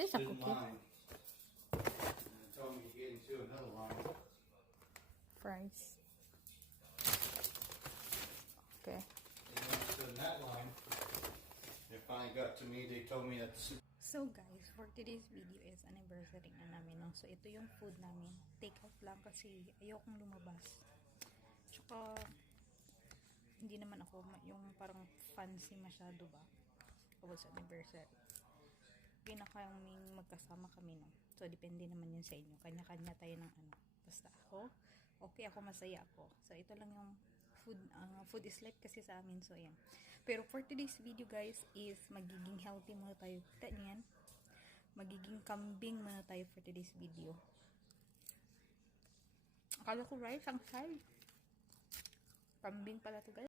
This is a Didn't cookie. mind. And told me to get into another line. Fries. Okay. And once in that line, they finally got to me. They told me that So guys, for today's video is anniversary na namin. No? So ito yung food namin. Take out lang kasi ayokong lumabas. Tsaka hindi naman ako yung parang fancy masyado ba. About sa anniversary. Pinakaming magkasama kami no. So depende naman yun sa inyo. Kanya-kanya tayo ng ano. Basta ako, okay ako, masaya ako. So ito lang yung food is life kasi sa amin. So ayan. Pero for today's video guys is magiging healthy muna tayo. Kita nyo yan. Magiging kambing muna tayo for today's video. Akala ko rice ang side. Kambing pala to guys.